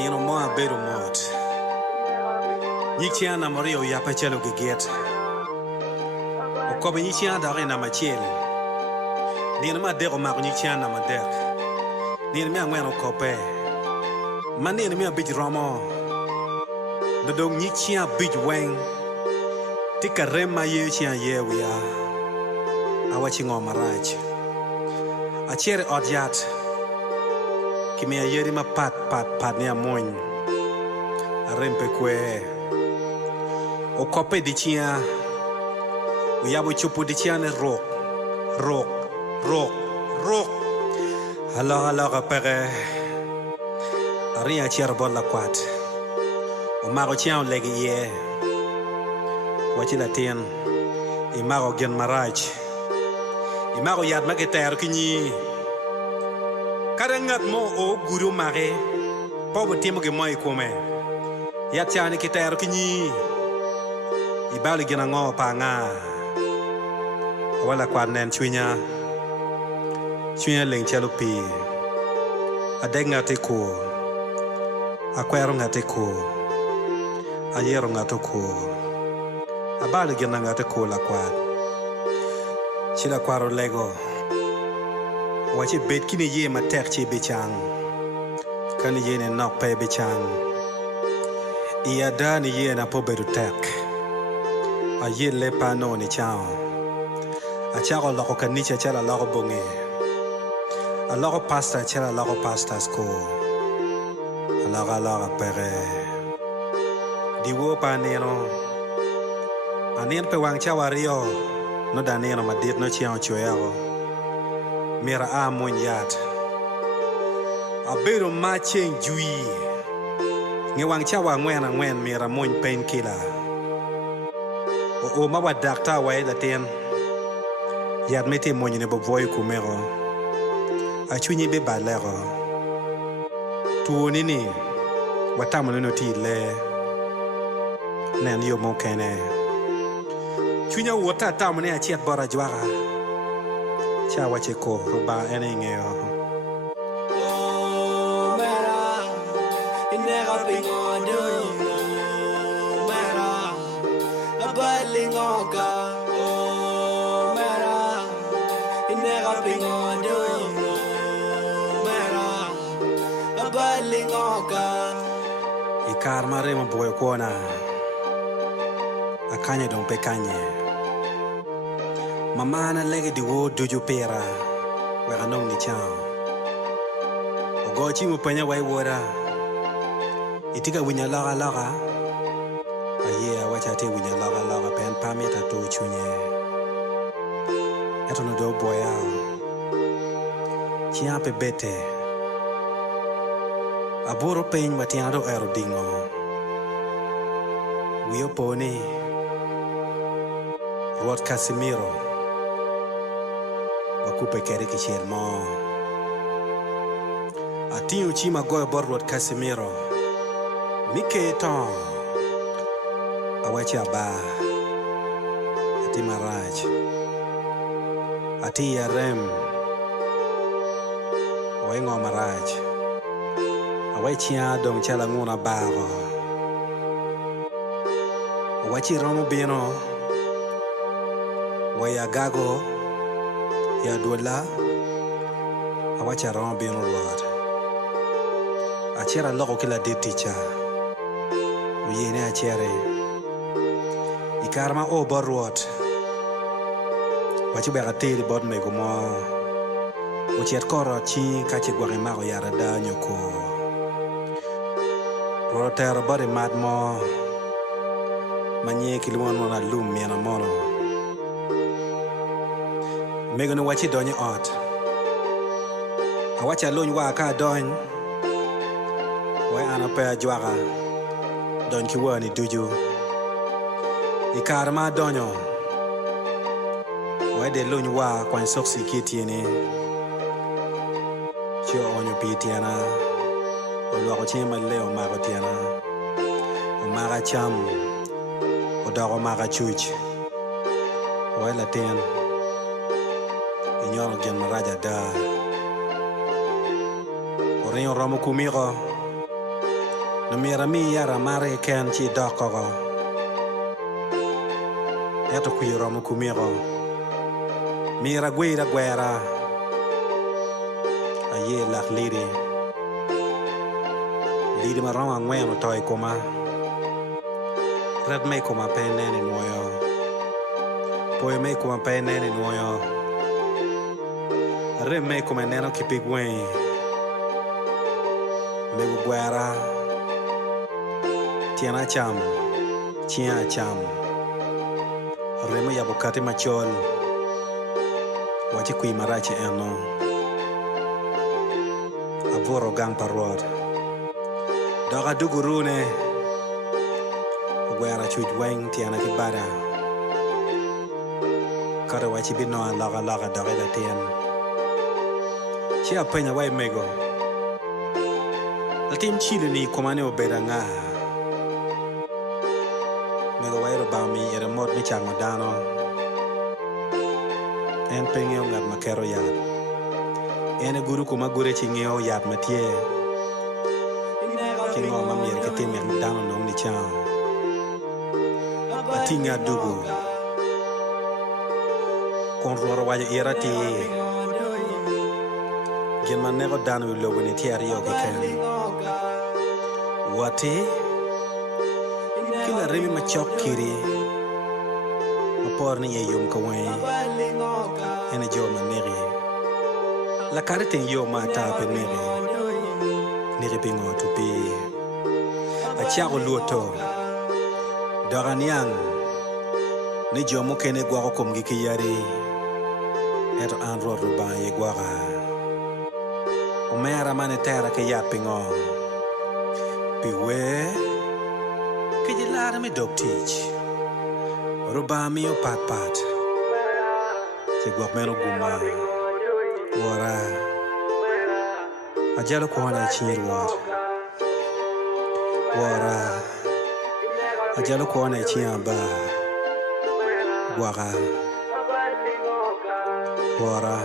Nino moa beru mot. Nichiana morio ya pachelo giget. Okobe nichiana dare na machel. Nino ma dego ma nichiana ma dek. Nino mi angweno kope. Man nino mi abij romo. Dodong nichiana bij weng. Tika rema ye chian ye wia. Awachi ngoma raj. Achere odyat. Kimia yeri ma pat ni amoñ. Arempe kwe. O kope di chia. Uyabo chupu di chia ne rok. Alors apere. Aria chiar bol la kwat. O mago chia o legi ye. Wachila tien. Imago gen maraj. Imago yad mageter kinyi. Karangat mo o guru mare. Pobo timo ge moi kome. Yatiani kitero kinyi. Ibali gina ngo pa nga. Wala kwa nen chwinya. Chwinya ling chalupi. Adeg ngate ko. Akwero ngate ko. Ayero ngate ko. Abali gina ngate ko la kwa. Chila kwaro lego. Wachi bet kini ye ma tek chi bichang. Kani ye ne nok pe bichang. Iya da ni ye na po beru tek. A ye le pa no ni chao. A chao loko kanicha chala loko bonge. A loko pasta chala loko pasta sko. A loko pere. Di wo pa neno. A nen pe wang chawa rio. No da neno ma dit no chiao chueo. Mira amon yat. Abero macheng jui. Nge wang chawa ngwen mira mon painkiller. O mawa dakta wa la ten. Yat mete mon ne bovoy kumero. A chunyi be balero. Tuoni ni watamu no ti le. Nen yo mo kene. Chunya wota tamu ne a chiat bora jwara. Chawa cheko roba ene ngeo. Oh mera, inega pingondo. Mera, abalingoka. Oh mera, inega pingondo. Mera, abalingoka. Ikar mare mo boyo kona. Akanye don pe kanye. Mamana lege di wo dojo pera. Wega nong ni chao. Ogochi mo panya wai wora. Itika winya laga. Aye wacha te winya laga pen pameta to chunye. Eto no do boya. Chia pe bete. Aburo pen watiana do ero dingo. Wiyo poni. Rod Casimiro. Wakupe kere kichel mo. Atinyo chima goyo bor Rod Casimiro. Mike ton. Awachi aba. Ati maraj. Ati yarem. Awengo maraj. Awachi adong chala nguna baro. Awachi romo bino. Waya gago. Ya dola. Awachi romo bino Lord. Achera loko kila di teacher. Uyene achere. Ikarma o borwot. Wachi bega tiri bod mego mo. Uchiet koro chi kache gwagi mako yara da nyoko. Rotero body mad mo. Manye kilwan wana lum miena mono. Mego no wachi donye ot. Awachi alony waka donye. Wai anapea jwaga. Don kiwani duju. Ikarma donyo. Wai de lunyo wa kwan soksi kitiene. Chio onyo pitiana. Olwako chima leo mago tiana. Omaga cham. Odago maga chuch. Wai latin. Inyoro gen maraja da. Orinyo romo kumiro. na mira mi yara mare ken chi dokogo eto kuiro mo kumiro mira guira guera aye lak lidi marama ngweno toy koma red me koma pene ni noyo poe me koma pene ni noyo re me koma neno kipigwe me guera tiana cham chia cham remo ya bokate machol wachi kui marache eno avoro gang parod doga dugurune gwera chuj weng tiana kibada kare wachi bino laga doga la tien chia penya wai mego altim chile ni komane obeda nga mego wairo bami ere mod ni chango dano en pengeo ngat makero yat ene guru kuma gure chingeo yat matie kingo mamir ketim yang dano nong ni chang atinga dugu konroro waje irati gen man nego dano logo ni tiari yoki ken wati kila remi machok kiri mapor ni ye yum kawen ene jo maneri la karite yo mata peneri niri pingo tupi achiago luoto doganiang ni jo mokene gwako komgi kiyari eto anro ruba ye gwaka umera mane tera ke yat pingo piwe kijilara me dok tich ruba mi o pat che gwak meno guma wara ajalo kuhana chirwar wara ajalo kuhana chiamba gwaka wara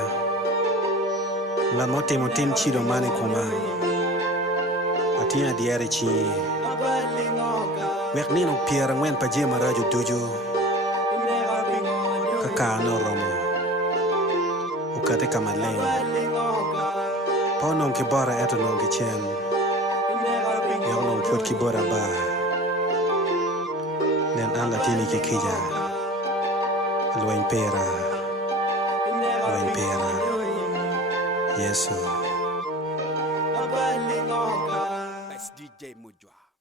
la motim chido mane kuma atia diere chi wek nino piera ngwen pa jema rajo dujo kaka no romo ukate kamalen ponon kibora eto non kichen yon put kibora ba nen anga tini kikija luen pera Yesu It's DJ Mujwa.